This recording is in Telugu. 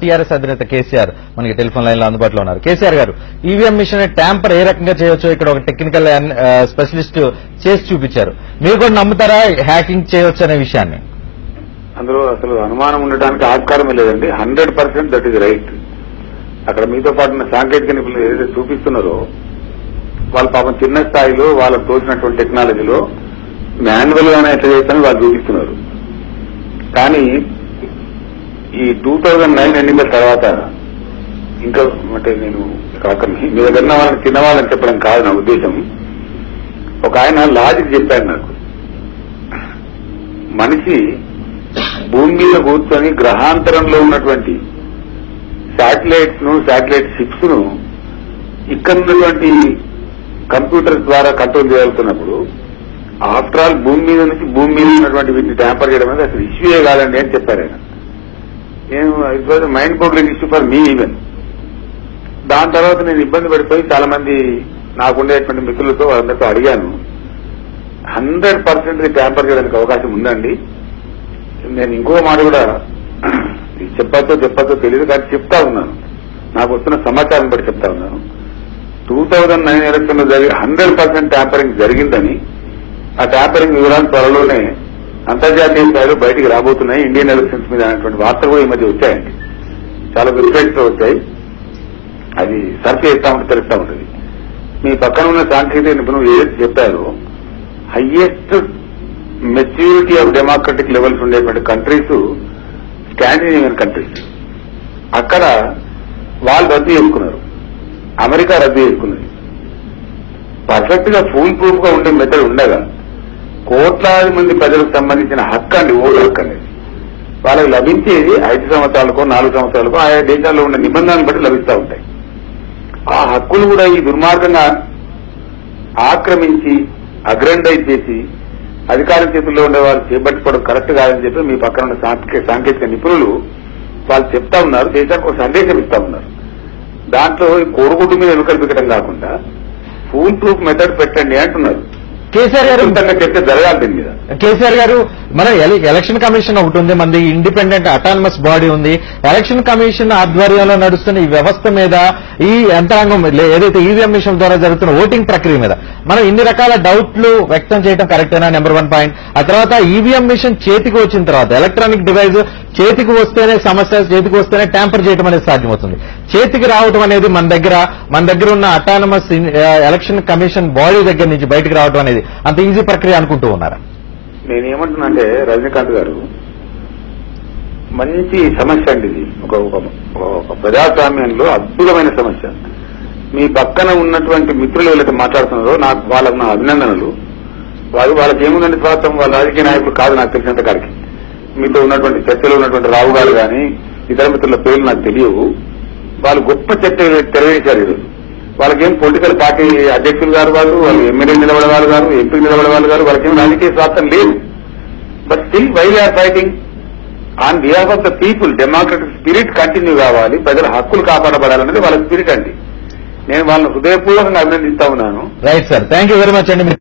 టీఆర్ఎస్ అధినేత కేసీఆర్ మనకి టెలిఫోన్ లైన్ లో అందుబాటులో ఉన్నారు. కేసీఆర్ గారు, ఈవీఎం మిషన్ ట్యాంపర్ ఏ రకంగా చేయొచ్చో ఇక్కడ ఒక టెక్నికల్ స్పెషలిస్ట్ చేసి చూపించారు. మీరు కూడా నమ్ముతారా హ్యాకింగ్ చేయొచ్చు అనే విషయాన్ని? అందులో అసలు అనుమానం ఉండడానికి ఆస్కారమే లేదండి. 100% దట్ ఈజ్ రైట్. అక్కడ మీతో పాటు ఉన్న సాంకేతిక నిపుణులు ఏదైతే చూపిస్తున్నారో వాళ్ళ పాపం చిన్న స్థాయిలో వాళ్ళకు తోచినటువంటి టెక్నాలజీలో మాన్యువల్ గానే ఎట్లా చేస్తారని వాళ్ళు చూపిస్తున్నారు. కానీ ఈ 2009 ఎన్నికల తర్వాత ఇంకా అంటే నేను అక్కడ మీ దగ్గర వాళ్ళని చిన్నవాళ్ళని చెప్పడం కాదు నా ఉద్దేశం. ఒక ఆయన లాజిక్ చెప్పాడు నాకు. మనిషి భూమి మీద కూర్చొని గ్రహాంతరంలో ఉన్నటువంటి శాటిలైట్ షిప్స్ ను ఇక్కడ ఉన్నటువంటి కంప్యూటర్స్ ద్వారా కంట్రోల్ చేయగలుగుతున్నప్పుడు ఆఫ్టర్ ఆల్ భూమి మీద నుంచి భూమి మీద ఉన్నటువంటి వీటిని ట్యాంపర్ చేయడం అనేది అసలు ఇష్యూయే కాదండి అని చెప్పారు ఆయన. నేను it was mind boggling issue for me even. దాని తర్వాత నేను ఇబ్బంది పడిపోయి చాలా మంది నాకుండేటువంటి మిత్రులతో వాళ్ళందరితో అడిగాను. 100% ట్యాంపర్ చేయడానికి అవకాశం ఉందండి. నేను ఇంకో మాట కూడా చెప్పచ్చో తెలియదు కానీ చెప్తా ఉన్నాను. నాకు వస్తున్న సమాచారం బట్టి చెప్తా ఉన్నాను. 2009 ఎలక్షన్ లో జరిగి 100% ట్యాంపరింగ్ జరిగిందని, ఆ ట్యాంపరింగ్ వివరాలు త్వరలోనే అంతర్జాతీయ స్థాయిలో బయటికి రాబోతున్నాయి ఇండియన్ ఎలక్షన్స్ మీద అనేటువంటి వార్తలు కూడా ఈ మధ్య వచ్చాయండి. చాలా వెబ్సైట్స్ లో వచ్చాయి. అది సర్చ్ చేస్తా ఉంటే తెలుస్తా ఉంటుంది. మీ పక్కన ఉన్న సాంకేతిక నిపుణులు ఏదైతే చెప్పారో highest maturity of democratic levels ఉండేటువంటి కంట్రీస్ స్కాండినేవియన్ కంట్రీస్. అక్కడ వాళ్ళు రద్దు చేసుకున్నారు, అమెరికా రద్దు చేసుకున్నది. పర్ఫెక్ట్ గా ఫుల్ ప్రూఫ్ గా ఉండే మెథడ్ ఉండగా కోట్లాది మంది ప్రజలకు సంబంధించిన హక్కు అండి, ఓటు హక్కు అనేది వాళ్ళకి లభించేది 5 సంవత్సరాలకో 4 సంవత్సరాలకో ఆయా దేశాల్లో ఉన్న నిబంధనలు బట్టి లభిస్తూ ఉంటాయి. ఆ హక్కులు కూడా ఈ దుర్మార్గంగా ఆక్రమించి అగ్రెండైజ్ చేసి అధికారం చేతుల్లో ఉండే వాళ్ళు చేపట్టుకోవడం కరెక్ట్ కాదని చెప్పి మీ పక్కన ఉన్న సాంకేతిక నిపుణులు వాళ్ళు చెప్తా ఉన్నారు. దేశానికి ఒక సందేశం ఇస్తా ఉన్నారు. దాంట్లో కోరుగుడ్డు మీద ఎన్నికలు పెట్టడం కాకుండా ఫుల్ ప్రూఫ్ మెథడ్ పెట్టండి అంటున్నారు. కేసీఆర్ గారు చెప్తే జరగాలి దీని మీద. కేసీఆర్ గారు, మన ఎలక్షన్ కమిషన్ ఒకటి ఉంది, మనది ఇండిపెండెంట్ అటానమస్ బాడీ ఉంది. ఎలక్షన్ కమిషన్ ఆధ్వర్యంలో నడుస్తున్న ఈ వ్యవస్థ మీద, ఈ యంత్రాంగం ఏదైతే ఈవీఎం మిషన్ ద్వారా జరుగుతున్న ఓటింగ్ ప్రక్రియ మీద మనం ఇన్ని రకాల డౌట్లు వ్యక్తం చేయడం కరెక్టేనా? Number 1 point. ఆ తర్వాత ఈవీఎం మిషన్ చేతికి వచ్చిన తర్వాత ఎలక్ట్రానిక్ డివైస్ చేతికి వస్తేనే సమస్య, చేతికి వస్తేనే ట్యాంపర్ చేయడం అనేది సాధ్యమవుతుంది. చేతికి రావడం అనేది మన దగ్గర ఉన్న అటానమస్ ఎలక్షన్ కమిషన్ బాడీ దగ్గర నుంచి బయటకు రావడం అనేది అంత ఈజీ ప్రక్రియ అనుకుంటూ ఉన్నారా? నేనేమంటున్నానంటే రజనీకాంత్ గారు, మంచి సమస్య అండి ఇది. ఒక ప్రజాస్వామ్యంలో అద్భుతమైన సమస్య. మీ పక్కన ఉన్నటువంటి మిత్రులు ఎవరైతే మాట్లాడుతున్నారో వాళ్ళకు నా అభినందనలు. వాళ్ళకి ఏముందండి స్వార్థం? వాళ్ళ రాజకీయ నాయకులు కాదు నాకు తెలిసినంత కాడికి. మీతో ఉన్నటువంటి చర్చలో ఉన్నటువంటి రావు గారు కానీ ఇతర మిత్రుల పేర్లు నాకు తెలియవు. వాళ్ళు గొప్ప చర్చ తెరవేశారు ఈరోజు. వాళ్ళకేం పొలిటికల్ పార్టీ అధ్యక్షులు గారు వాళ్ళు ఎమ్మెల్యే నిలబడే వాళ్ళు గారు, ఎంపీ నిలబడే వాళ్ళు గారు, వాళ్ళకేం రాజకీయ స్వార్థం లేదు. But still why are fighting on behalf of the people. Democratic spirit continue కావాలి, ప్రజల హక్కులు కాపాడబడాలన్నది వాళ్ళ స్పిరిట్ అండి. నేను వాళ్ళని హృదయపూర్వకంగా అభినందిస్తా ఉన్నాను. Right sir, thank you very much అండి.